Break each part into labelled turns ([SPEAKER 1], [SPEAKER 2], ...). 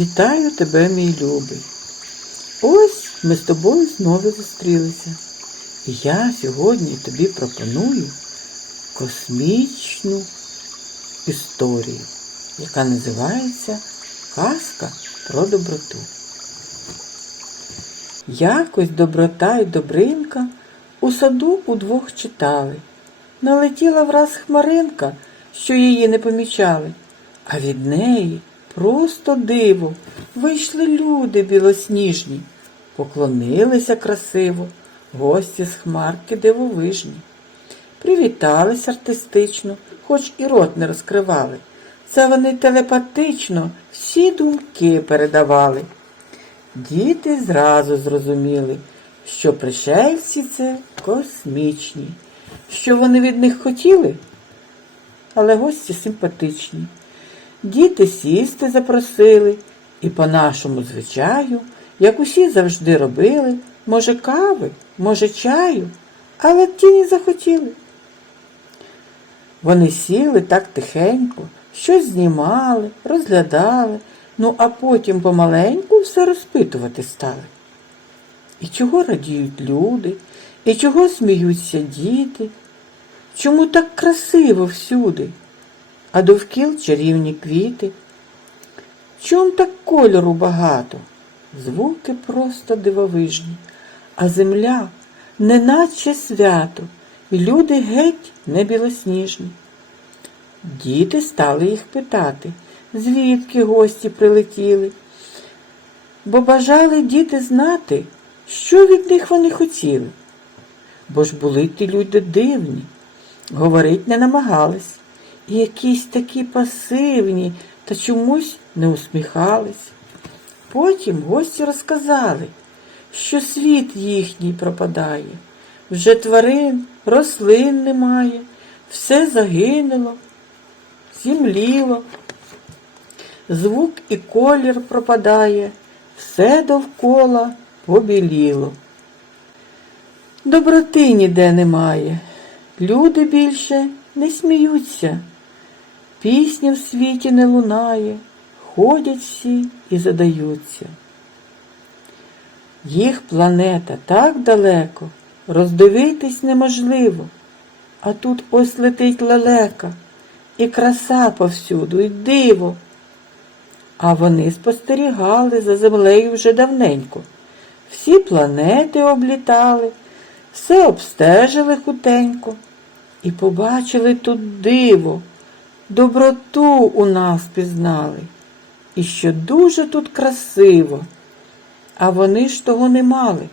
[SPEAKER 1] Вітаю тебе, мій любий. Ось ми з тобою знову зустрілися. І я сьогодні тобі пропоную космічну історію, яка називається Казка про доброту. Якось доброта й добринка у саду удвох читали. Налетіла враз хмаринка, що її не помічали, а від неї просто диво вийшли люди білосніжні, поклонилися красиво, гості з хмарки дивовижні. Привітались артистично, хоч і рот не розкривали. Це вони телепатично всі думки передавали. Діти зразу зрозуміли, що пришельці це космічні, що вони від них хотіли, але гості симпатичні. Діти сісти запросили, і по нашому звичаю, як усі завжди робили, може, кави, може, чаю, але ті не захотіли. Вони сіли так тихенько, щось знімали, розглядали, ну а потім помаленьку все розпитувати стали. І чого радіють люди, і чого сміються діти, чому так красиво всюди, а довкіл чарівні квіти? Чом так кольору багато? Звуки просто дивовижні, а земля неначе свято, і люди геть не білосніжні. Діти стали їх питати, звідки гості прилетіли, бо бажали діти знати, що від них вони хотіли. Бо ж були ті люди дивні, говорить не намагались, якісь такі пасивні та чомусь не усміхались. Потім гості розказали, що світ їхній пропадає, вже тварин, рослин немає, все загинуло, зімліло, звук і колір пропадає, все довкола побіліло. Доброти ніде немає, люди більше не сміються, пісня в світі не лунає, ходять всі і задаються. Їх планета так далеко, роздивитись неможливо, а тут ось летить лелека, і краса повсюду, і диво. А вони спостерігали за землею вже давненько. Всі планети облітали, все обстежили хутенько і побачили тут диво, доброту у нас пізнали, і що дуже тут красиво, а вони ж того не мали.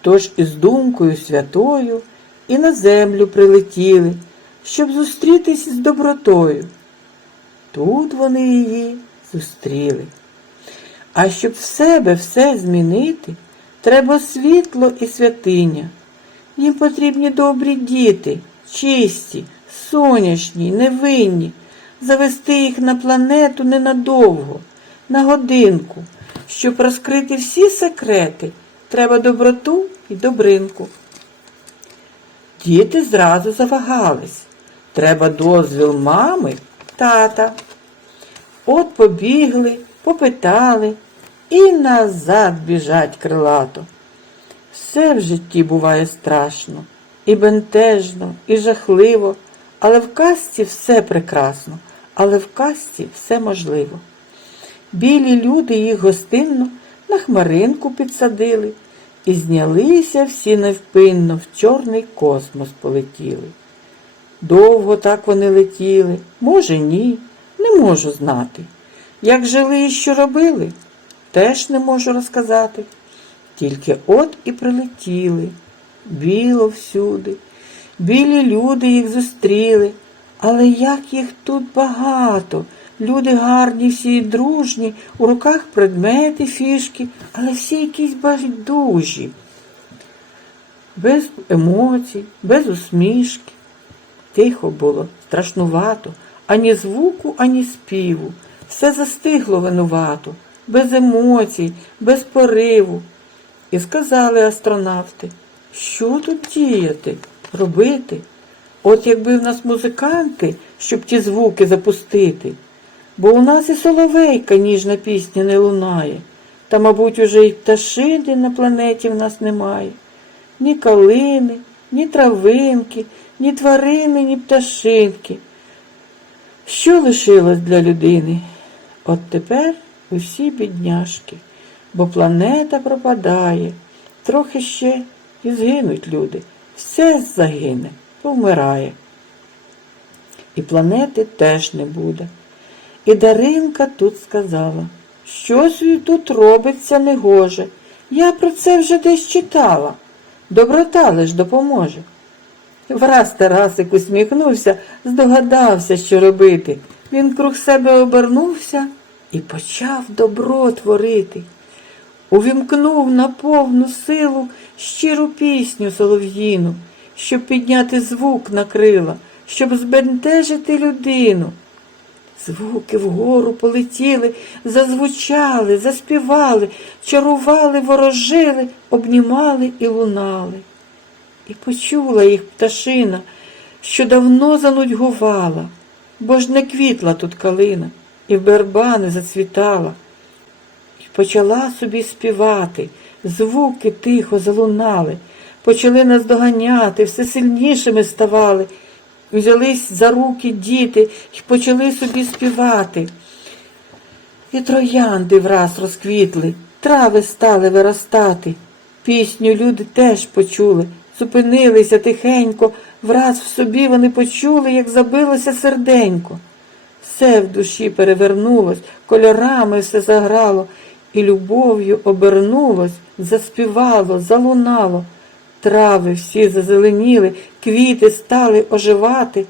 [SPEAKER 1] Тож із думкою святою і на землю прилетіли, щоб зустрітись з добротою. Тут вони її зустріли. А щоб в себе все змінити, треба світло і святиня. Їм потрібні добрі діти, чисті, сонячні, невинні, завести їх на планету ненадовго, на годинку. Щоб розкрити всі секрети, треба доброту і добринку. Діти зразу завагались. Треба дозвіл мами, тата. От побігли, попитали і назад біжать крилато. Все в житті буває страшно, і бентежно, і жахливо, але в казці все прекрасно, але в казці все можливо. Білі люди їх гостинно на хмаринку підсадили і знялися всі невпинно в чорний космос полетіли. Довго так вони летіли, може, ні, не можу знати. Як жили і що робили, теж не можу розказати. Тільки от і прилетіли, біло всюди, білі люди їх зустріли, але як їх тут багато, люди гарні, всі і дружні, у руках предмети, фішки, але всі якісь байдужі, без емоцій, без усмішки. Тихо було, страшнувато, ані звуку, ані співу. Все застигло винувато, без емоцій, без пориву. І сказали астронавти, що тут діяти, робити? От якби в нас музиканти, щоб ті звуки запустити, бо у нас і соловейка ніжна пісня не лунає, та, мабуть, уже й пташини на планеті в нас немає. Ні калини, ні травинки, ні тварини, ні пташинки. Що лишилось для людини? От тепер усі бідняшки, бо планета пропадає, трохи ще і згинуть люди. Все загине, повмирає. І планети теж не буде. І Даринка тут сказала, щось тут робиться негоже. Я про це вже десь читала. Доброта лиш допоможе. Враз Тарасик усміхнувся, здогадався, що робити. Він круг себе обернувся і почав добро творити. Увімкнув на повну силу щиру пісню солов'їну, щоб підняти звук на крила, щоб збентежити людину. Звуки вгору полетіли, зазвучали, заспівали, чарували, ворожили, обнімали і лунали. І почула їх пташина, що давно занудьгувала, бо ж не квітла тут калина, і в берба не зацвітала. Почала собі співати, звуки тихо залунали, почали нас доганяти, все сильнішими ставали. Взялись за руки діти і почали собі співати. І троянди враз розквітли, трави стали виростати. Пісню люди теж почули, зупинилися тихенько, враз в собі вони почули, як забилося серденько. Все в душі перевернулось, кольорами все заграло, і любов'ю обернулось, заспівало, залунало. Трави всі зазеленіли, квіти стали оживати.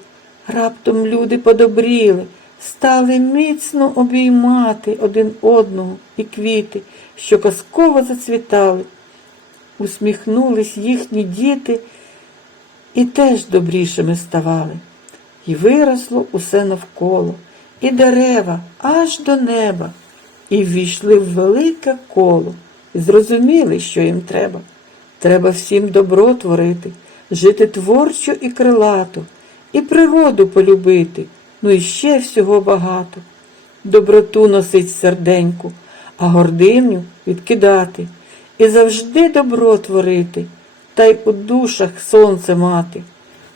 [SPEAKER 1] Раптом люди подобріли, стали міцно обіймати один одного і квіти, що казково зацвітали. Усміхнулись їхні діти і теж добрішими ставали. І виросло усе навколо, і дерева аж до неба, і ввійшли в велике коло, зрозуміли, що їм треба. Треба всім добро творити, жити творчо і крилато, і природу полюбити, ну і ще всього багато. Доброту носить серденьку, а гординю відкидати, і завжди добро творити, та й у душах сонце мати.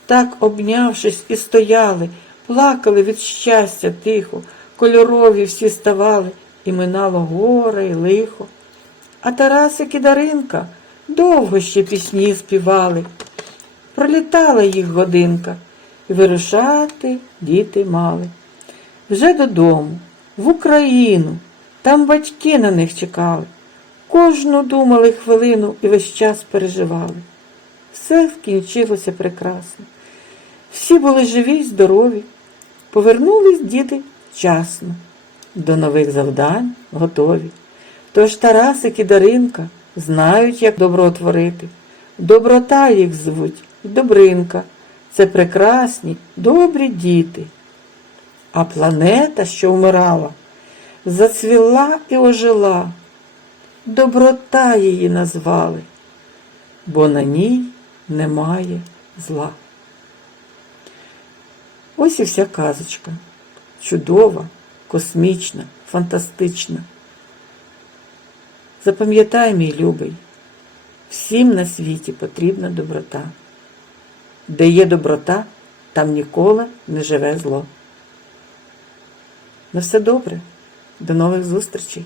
[SPEAKER 1] Так, обнявшись і стояли, плакали від щастя тихо, кольорові всі ставали, і минало горе й лихо. А Тарасик і Даринка довго ще пісні співали. Пролітала їх годинка, і вирушати діти мали. Вже додому, в Україну, там батьки на них чекали. Кожну думали хвилину і весь час переживали. Все вкінчилося прекрасно. Всі були живі й здорові. Повернулись діти вчасно. До нових завдань готові. Тож Тарасик і Даринка знають, як добро творити. Доброта їх звуть і Добринка. Це прекрасні, добрі діти. А планета, що вмирала, зацвіла і ожила. Доброта її назвали, бо на ній немає зла. Ось і вся казочка. Чудова, космічна, фантастична. Запам'ятай, мій любий, всім на світі потрібна доброта. Де є доброта, там ніколи не живе зло. На все добре, до нових зустрічей!